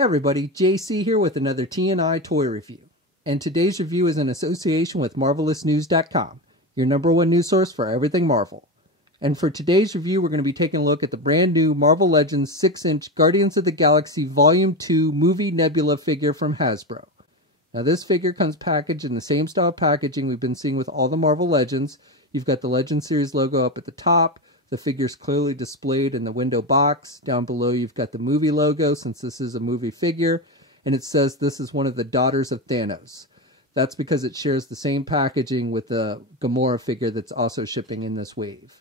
Hey everybody, JC here with another TNI toy review. And today's review is in association with MarvelousNews.com, your #1 news source for everything Marvel. And for today's review, we're going to be taking a look at the brand new Marvel Legends 6-inch Guardians of the Galaxy Volume 2 movie Nebula figure from Hasbro. Now this figure comes packaged in the same style packaging we've been seeing with all the Marvel Legends. You've got the Legends series logo up at the top. The figure's clearly displayed in the window box. Down below you've got the movie logo, since this is a movie figure, and it says this is one of the daughters of Thanos. That's because it shares the same packaging with the Gamora figure that's also shipping in this wave.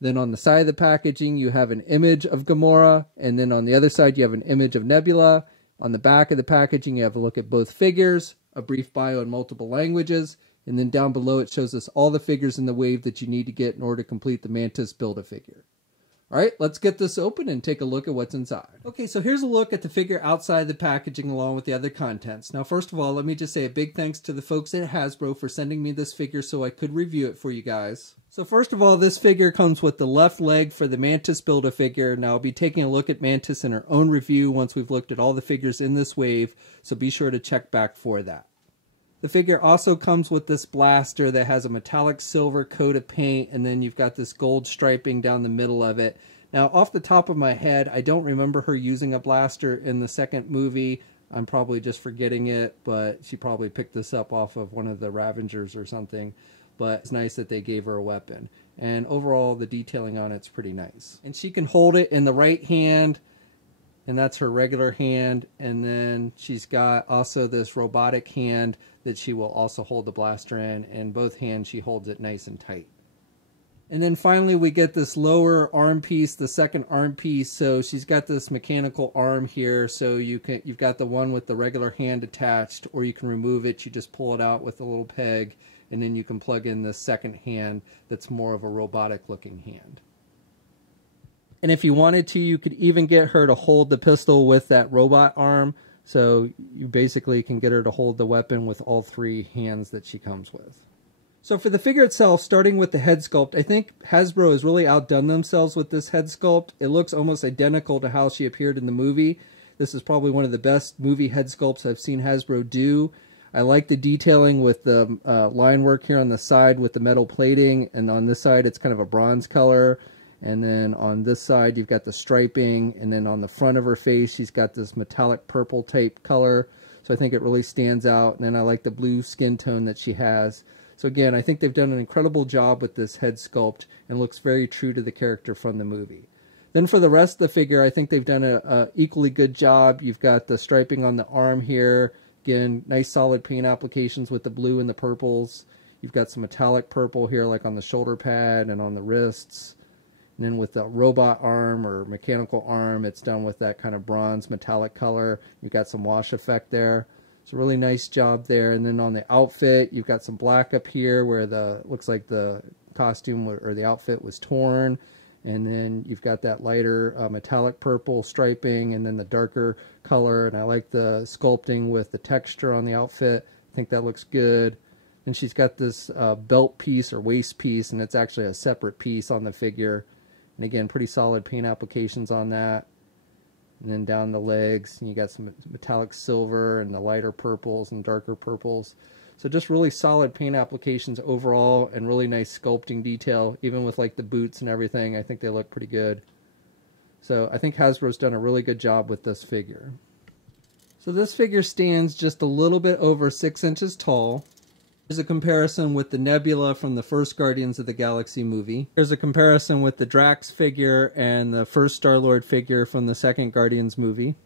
Then on the side of the packaging you have an image of Gamora, and then on the other side you have an image of Nebula. On the back of the packaging you have a look at both figures, a brief bio in multiple languages, and then down below it shows us all the figures in the wave that you need to get in order to complete the Mantis Build-A-Figure. Alright, let's get this open and take a look at what's inside. Okay, so here's a look at the figure outside the packaging along with the other contents. Now first of all, let me just say a big thanks to the folks at Hasbro for sending me this figure so I could review it for you guys. So first of all, this figure comes with the left leg for the Mantis Build-A-Figure. Now I'll be taking a look at Mantis in her own review once we've looked at all the figures in this wave, so be sure to check back for that. The figure also comes with this blaster that has a metallic silver coat of paint, and then you've got this gold striping down the middle of it. Now, off the top of my head, I don't remember her using a blaster in the second movie. I'm probably just forgetting it, but she probably picked this up off of one of the Ravengers or something. But it's nice that they gave her a weapon. And overall, the detailing on it's pretty nice. And she can hold it in the right hand, and that's her regular hand, and then she's got also this robotic hand that she will also hold the blaster in, and both hands she holds it nice and tight. And then finally we get this lower arm piece, the second arm piece. So she's got this mechanical arm here, so you've got the one with the regular hand attached, or you can remove it. You just pull it out with a little peg, and then you can plug in the second hand that's more of a robotic looking hand. And if you wanted to, you could even get her to hold the pistol with that robot arm. So you basically can get her to hold the weapon with all three hands that she comes with. So for the figure itself, starting with the head sculpt, I think Hasbro has really outdone themselves with this head sculpt. It looks almost identical to how she appeared in the movie. This is probably one of the best movie head sculpts I've seen Hasbro do. I like the detailing with the line work here on the side with the metal plating, and on this side it's kind of a bronze color. And then on this side, you've got the striping. And then on the front of her face, she's got this metallic purple type color. So I think it really stands out. And then I like the blue skin tone that she has. So again, I think they've done an incredible job with this head sculpt and looks very true to the character from the movie. Then for the rest of the figure, I think they've done a equally good job. You've got the striping on the arm here. Again, nice solid paint applications with the blue and the purples. You've got some metallic purple here, like on the shoulder pad and on the wrists. And then with the robot arm or mechanical arm, it's done with that kind of bronze metallic color. You've got some wash effect there. It's a really nice job there. And then on the outfit, you've got some black up here where looks like the costume or the outfit was torn. And then you've got that lighter metallic purple striping and then the darker color. And I like the sculpting with the texture on the outfit. I think that looks good. And she's got this belt piece or waist piece, and it's actually a separate piece on the figure. And again, pretty solid paint applications on that. And then down the legs, and you got some metallic silver and the lighter purples and darker purples. So just really solid paint applications overall, and really nice sculpting detail, even with like the boots and everything. I think they look pretty good. So I think Hasbro's done a really good job with this figure. So this figure stands just a little bit over 6 inches tall. Here's a comparison with the Nebula from the first Guardians of the Galaxy movie. Here's a comparison with the Drax figure and the first Star-Lord figure from the second Guardians movie.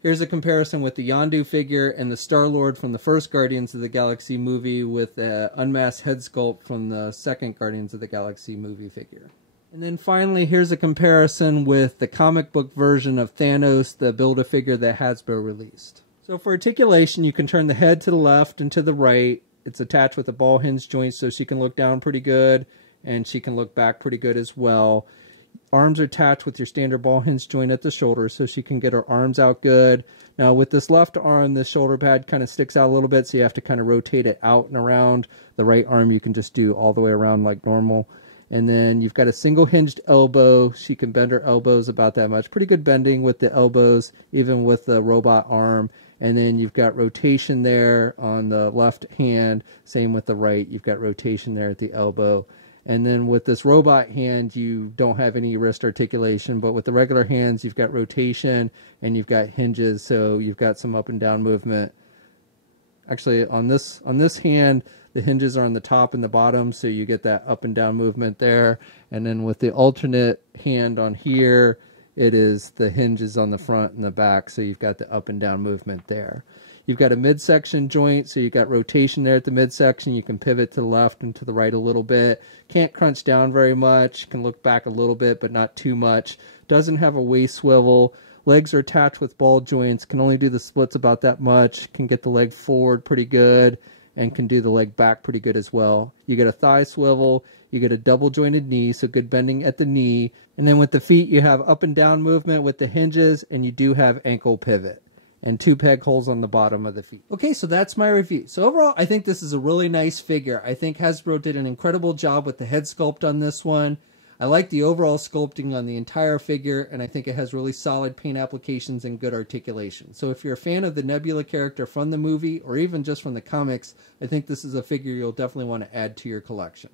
Here's a comparison with the Yondu figure and the Star-Lord from the first Guardians of the Galaxy movie with the unmasked head sculpt from the second Guardians of the Galaxy movie figure. And then finally, here's a comparison with the comic book version of Thanos, the Build-A-Figure that Hasbro released. So for articulation, you can turn the head to the left and to the right. It's attached with a ball hinge joint, so she can look down pretty good, and she can look back pretty good as well. Arms are attached with your standard ball hinge joint at the shoulder, so she can get her arms out good. Now with this left arm, the shoulder pad kind of sticks out a little bit, so you have to kind of rotate it out and around. The right arm you can just do all the way around like normal. And then you've got a single hinged elbow. She can bend her elbows about that much. Pretty good bending with the elbows, even with the robot arm. And then you've got rotation there on the left hand. Same with the right. You've got rotation there at the elbow. And then with this robot hand, you don't have any wrist articulation. But with the regular hands, you've got rotation and you've got hinges. So you've got some up and down movement. Actually, on this hand, the hinges are on the top and the bottom, so you get that up and down movement there. And then with the alternate hand on here, it is the hinges on the front and the back, so you've got the up and down movement there. You've got a midsection joint, so you've got rotation there at the midsection. You can pivot to the left and to the right a little bit. Can't crunch down very much. Can look back a little bit, but not too much. Doesn't have a waist swivel. Legs are attached with ball joints. Can only do the splits about that much. Can get the leg forward pretty good. And can do the leg back pretty good as well. You get a thigh swivel, you get a double jointed knee, so good bending at the knee. And then with the feet, you have up and down movement with the hinges, and you do have ankle pivot. And 2 peg holes on the bottom of the feet. Okay, so that's my review. So overall, I think this is a really nice figure. I think Hasbro did an incredible job with the head sculpt on this one. I like the overall sculpting on the entire figure, and I think it has really solid paint applications and good articulation. So if you're a fan of the Nebula character from the movie, or even just from the comics, I think this is a figure you'll definitely want to add to your collection.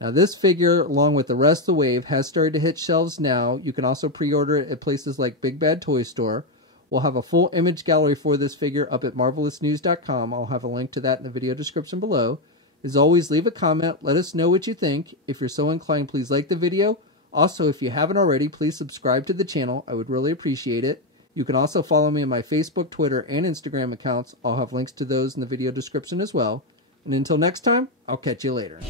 Now this figure, along with the rest of the wave, has started to hit shelves now. You can also pre-order it at places like Big Bad Toy Store. We'll have a full image gallery for this figure up at marvelousnews.com. I'll have a link to that in the video description below. As always, leave a comment, let us know what you think. If you're so inclined, please like the video. Also, if you haven't already, please subscribe to the channel. I would really appreciate it. You can also follow me on my Facebook, Twitter, and Instagram accounts. I'll have links to those in the video description as well. And until next time, I'll catch you later.